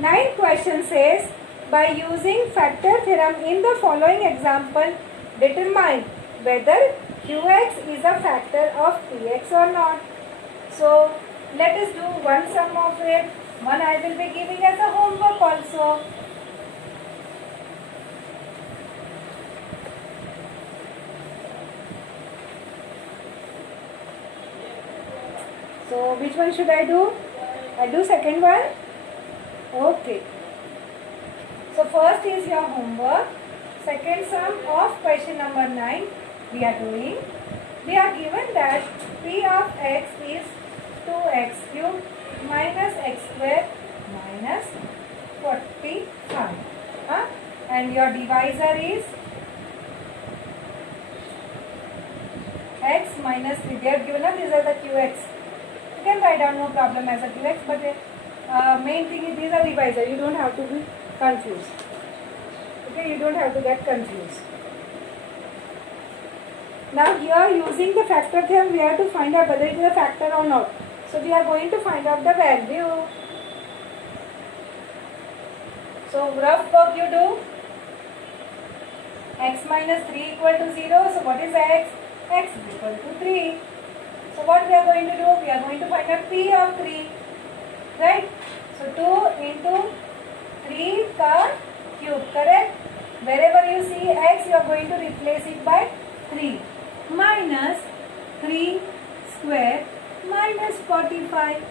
Ninth question says, by using factor theorem in the following example, determine whether qx is a factor of px or not. So let us do one sum of it. One I will be giving as a homework also. So which one should I do? I do second one? Okay. So first is your homework. Second sum of question number 9 we are doing. We are given that p of x is 2x cube minus x square minus 45. And your divisor is x minus 3. They have given us these are the qx. You can write down no problem as a qx, but main thing is these are divisor. You don't have to be confused. Okay, you don't have to get confused. Now here using the factor theorem, we have to find out whether it is a factor or not. So we are going to find out the value. So rough work you do. X minus 3 equal to 0. So what is x? X is equal to 3. So what we are going to do? We are going to find out p of 3. Right? So 2 into 3 ka cube. Correct? Wherever you see x, you are going to replace it by 3. Minus 3 square minus 45.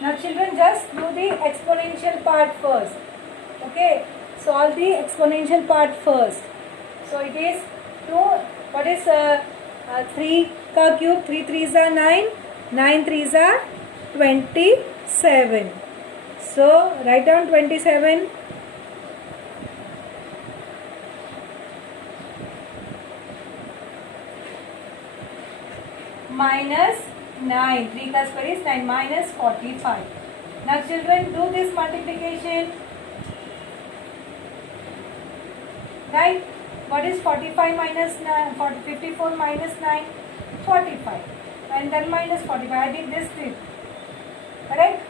Now children, just do the exponential part first. Okay, solve the exponential part first. So it is 2, what is 3 ka cube? 3 3s are 9, 9 3s are 27. So write down 27. Minus 9, 3 ka square is 9, minus 45. Now children, do this multiplication. Right? What is 45 minus 9? 54 minus 9? 45. And then minus 45. I did this tip. Correct?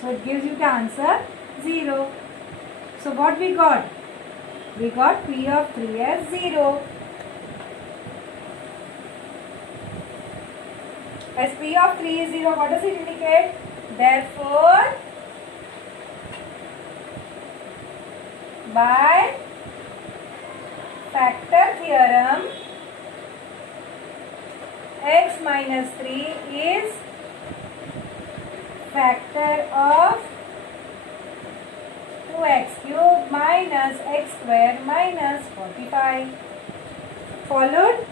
So it gives you the answer 0. So what we got? We got p of 3 as 0. As p of 3 is 0, what does it indicate? Therefore, by factor theorem, x minus 3 is factor of 2x cube minus x square minus 45. Followed?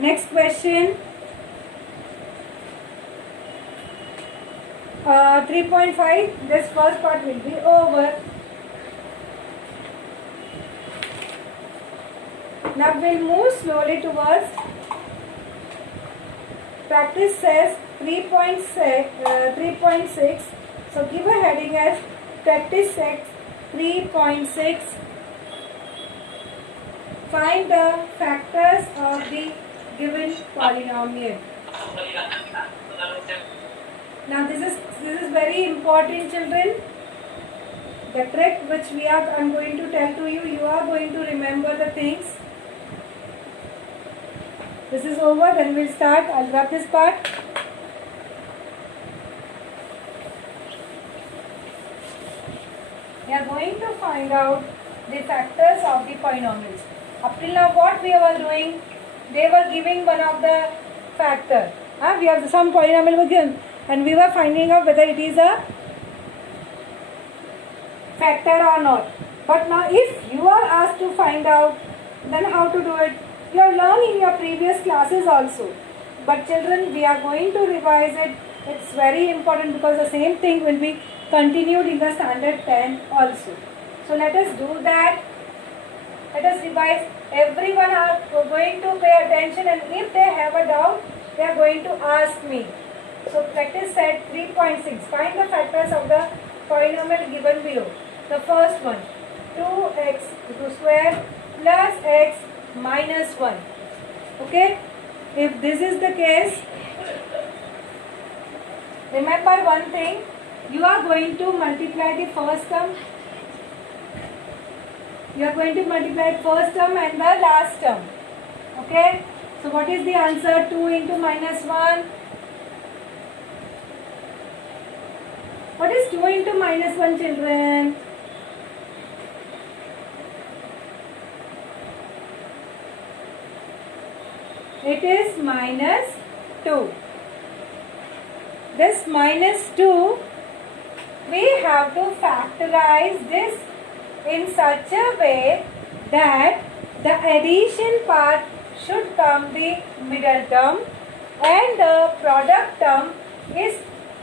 Next question. 3.5. This first part will be over. Now we'll move slowly towards practice says 3.6. So give a heading as practice 3.6. Find the factors of the given polynomial. Now this is very important, children. The trick which I'm going to tell to you, you are going to remember the things. This is over, then we'll start. I'll wrap this part. We are going to find out the factors of the polynomials. Up till now, what we were doing? They were giving one of the factor. We have some polynomial was given, and we were finding out whether it is a factor or not. But now, if you are asked to find out, then how to do it? You have learned in your previous classes also. But children, we are going to revise it. It's very important because the same thing will be continued in the standard 10 also. So let us do that. Let us revise. Everyone are going to pay attention, and if they have a doubt, they are going to ask me. So practice set 3.6. Find the factors of the polynomial given below. The first one, 2x square plus x minus 1. Okay? If this is the case, remember one thing, you are going to multiply the first term. You are going to multiply first term and the last term. Okay? So what is the answer? 2 into minus 1. What is 2 into minus 1, children? It is minus 2. This minus 2, we have to factorize this in such a way that the addition part should come the middle term and the product term is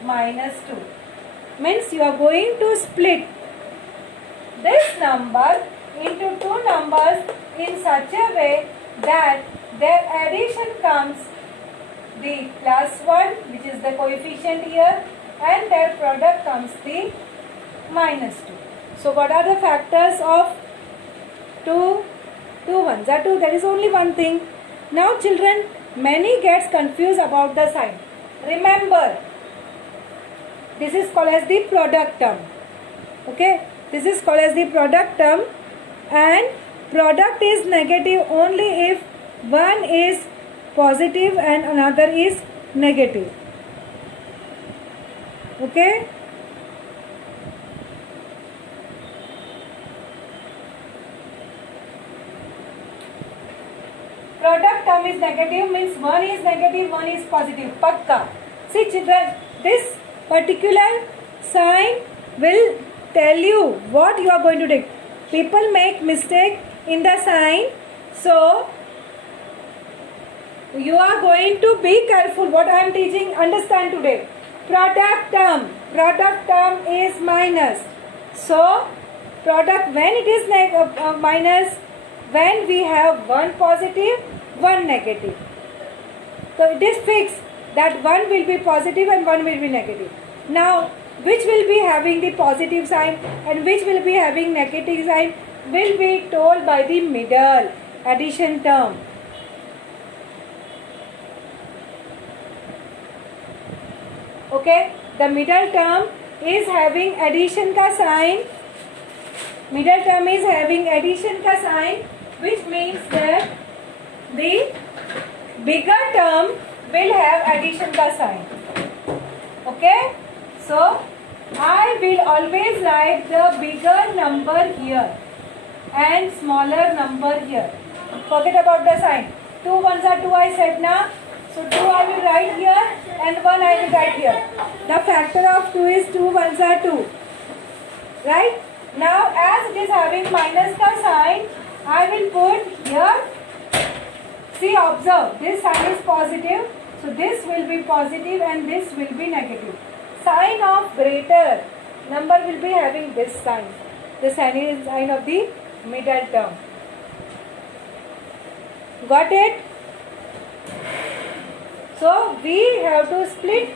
minus 2. Means you are going to split this number into two numbers in such a way that their addition comes the plus 1, which is the coefficient here, and their product comes the minus 2. So what are the factors of 2? 2 ones are 2. There is only one thing. Now children, many gets confused about the sign. Remember, this is called as the product term. Okay, this is called as the product term, and product is negative only if one is positive and another is negative. Okay. Product term is negative means one is negative, one is positive. Pakka. See children, this particular sign will tell you what you are going to take. People make mistake in the sign, so you are going to be careful what I am teaching. Understand today. Product term is minus. So product, when it is minus, when we have one positive, one negative. So it is fixed that one will be positive and one will be negative. Now which will be having the positive sign and which will be having negative sign will be told by the middle addition term. Okay, the middle term is having addition ka sign. Middle term is having addition ka sign, which means that the bigger term will have addition ka sign. Okay, so I will always write the bigger number here and smaller number here. Forget about the sign. 2 ones are 2, I said na. So 2 I will write here and 1 I will write here. The factor of 2 is 2 ones are 2. Right? Now as it is having minus ka sign, I will put here. See, observe, this sign is positive. So this will be positive and this will be negative. Sign of greater number will be having this sign. The sign is sign of the middle term. Got it? So we have to split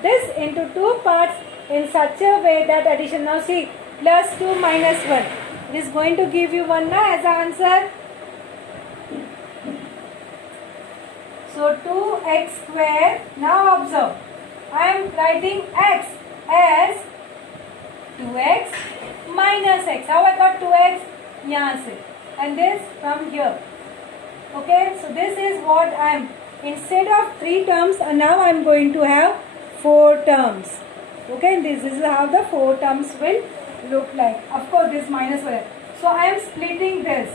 this into two parts in such a way that addition. Now see, plus 2 minus 1. It is going to give you 1 na as an answer. So 2x square. Now observe, I am writing x as 2x minus x. How I got 2x? Yahan se. And this from here. Okay, so this is what I am. Instead of 3 terms, now I am going to have 4 terms. Okay, this is how the 4 terms will look like. Of course, this minus 1. So I am splitting this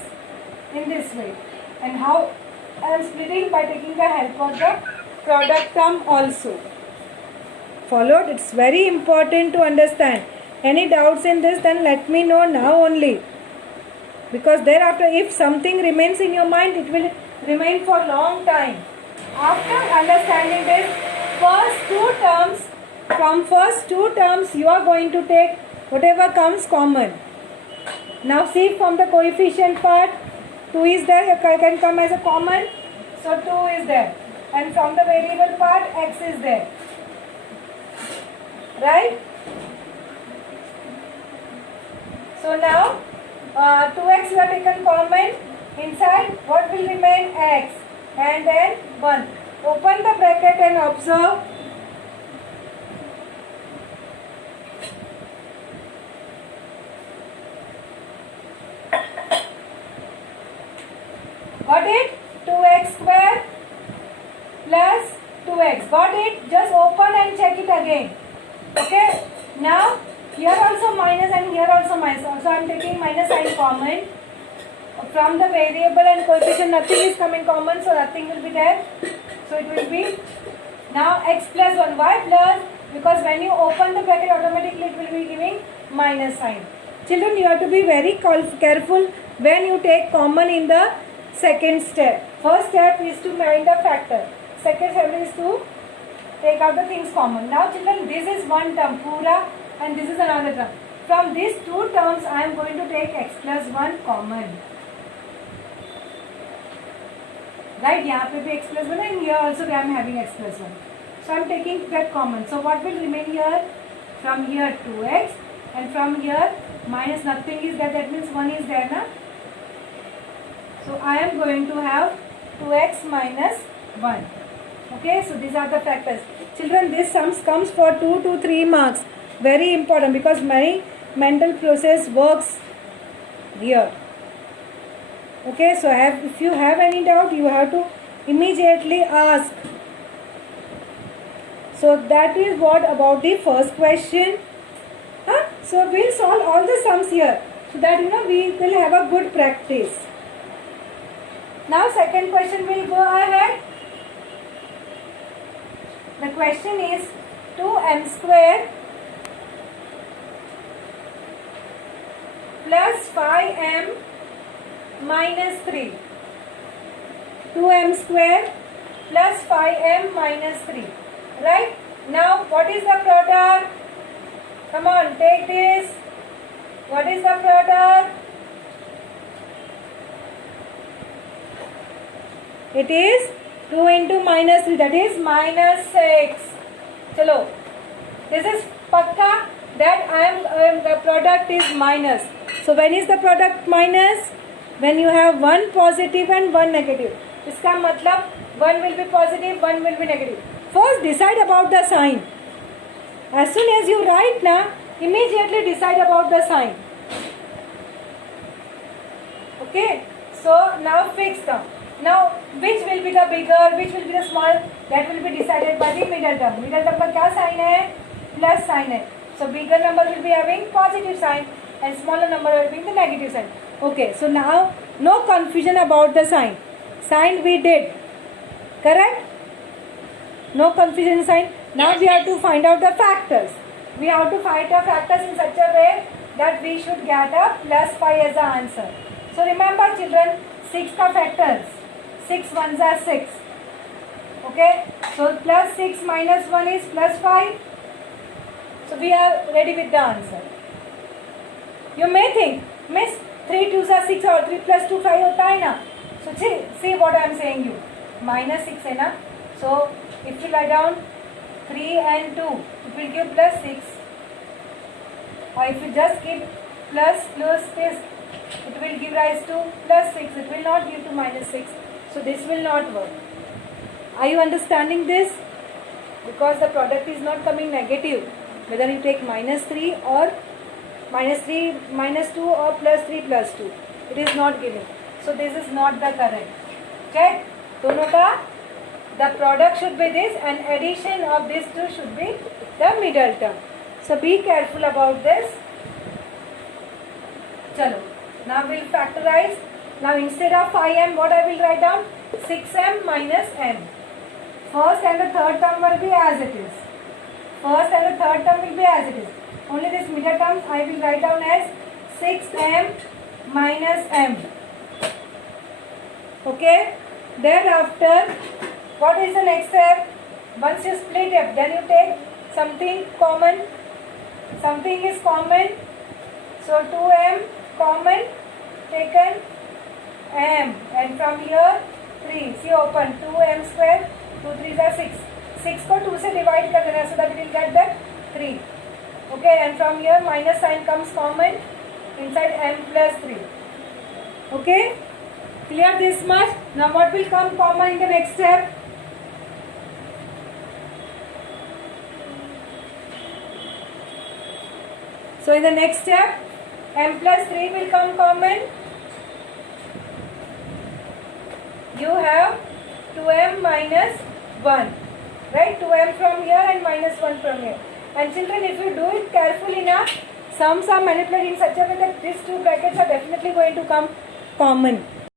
in this way. And how I am splitting? By taking the help of the product term also. Followed? It's very important to understand. Any doubts in this, then let me know now only. Because thereafter, if something remains in your mind, it will remain for long time. After understanding this, from first two terms, you are going to take whatever comes common. Now see, from the coefficient part, 2 is there, can come as a common. So 2 is there. And from the variable part, x is there. Right? So now 2x you have taken common. Inside what will remain? X and then 1. Open the bracket and observe. Got it? 2x square plus 2x. Got it? Just open and check it again. Okay. Now here also minus and here also minus. Also I am taking minus sign common. From the variable and coefficient nothing is coming common, so nothing will be there. So it will be now x plus 1. Why plus? Because when you open the bracket automatically it will be giving minus sign. Children, you have to be very careful when you take common in the second step. First step is to find the factor. Second step is to take out the things common. Now children, this is one term pura and this is another term. From these two terms I am going to take x plus 1 common. Right, यहाँ पे भी x plus 1 and here also I am having x plus 1. So I am taking that common. So what will remain here? From here 2x and from here minus nothing is there. That means 1 is there, na? So I am going to have 2x minus 1. Okay, so these are the factors. Children, this sums comes for 2 to 3 marks. Very important because my mental process works here. Okay, so if you have any doubt, you have to immediately ask. So that is what about the first question. So we'll solve all the sums here so that we will have a good practice. Now second question will go ahead. The question is 2m square plus 5m minus 3. 2m square plus 5m minus 3. Right? Now what is the product? Come on, take this. What is the product? It is 2 into minus 3, that is minus 6. Chalo. This is pakka that the product is minus. So when is the product minus? When you have one positive and one negative. इसका मतलब one will be positive, one will be negative. First decide about the sign. As soon as you write na, immediately decide about the sign. Okay. So now fix them. Now which will be the bigger, which will be the small, that will be decided by the middle term. Middle term का क्या sign है? Plus sign है. So bigger number will be having positive sign and smaller number will be the negative sign. Okay, so now no confusion about the sign. Sign we did. Correct? No confusion in sign. Now we have to find out the factors. We have to find the factors in such a way that we should get a plus 5 as the answer. So remember children, 6 का factors. 6 ones are 6. Okay? So plus 6 minus 1 is plus 5. So we are ready with the answer. You may think, Miss, 3 2s are 6 or 3 plus 2 5 होता है ना? So see what I am saying you. Minus 6 है ना? So if you write down 3 and 2, it will give plus 6. Or if you just keep plus this, it will give rise to plus 6. It will not give to minus 6. So this will not work. Are you understanding this? Because the product is not coming negative. Whether you take minus 3 or minus 3 minus 2 or plus 3 plus 2. It is not giving. So this is not the correct. Check. दोनों का the product should be this and addition of these two should be the middle term. So be careful about this. Chalo. Now we'll factorize. Now instead of 5m, what I will write down? 6m minus m. First and the third term will be as it is. First and the third term will be as it is. Only this middle term I will write down as 6m minus m. Okay. Thereafter, what is the next step? Once you split it, then you take something common. Something is common. So 2m common taken m and from here 3. See open 2m square. 2 3s are 6. 6 को 2 से divide कर देना so that it will get that 3. Okay, and from here minus sign comes common. inside m plus 3. Okay? Clear this much? Now what will come common in the next step? So in the next step, m plus 3 will come common. You have 2m minus 1. Right? 2m from here and minus 1 from here. And children, if you do it carefully enough, sums are manipulated in such a way that these two brackets are definitely going to come common.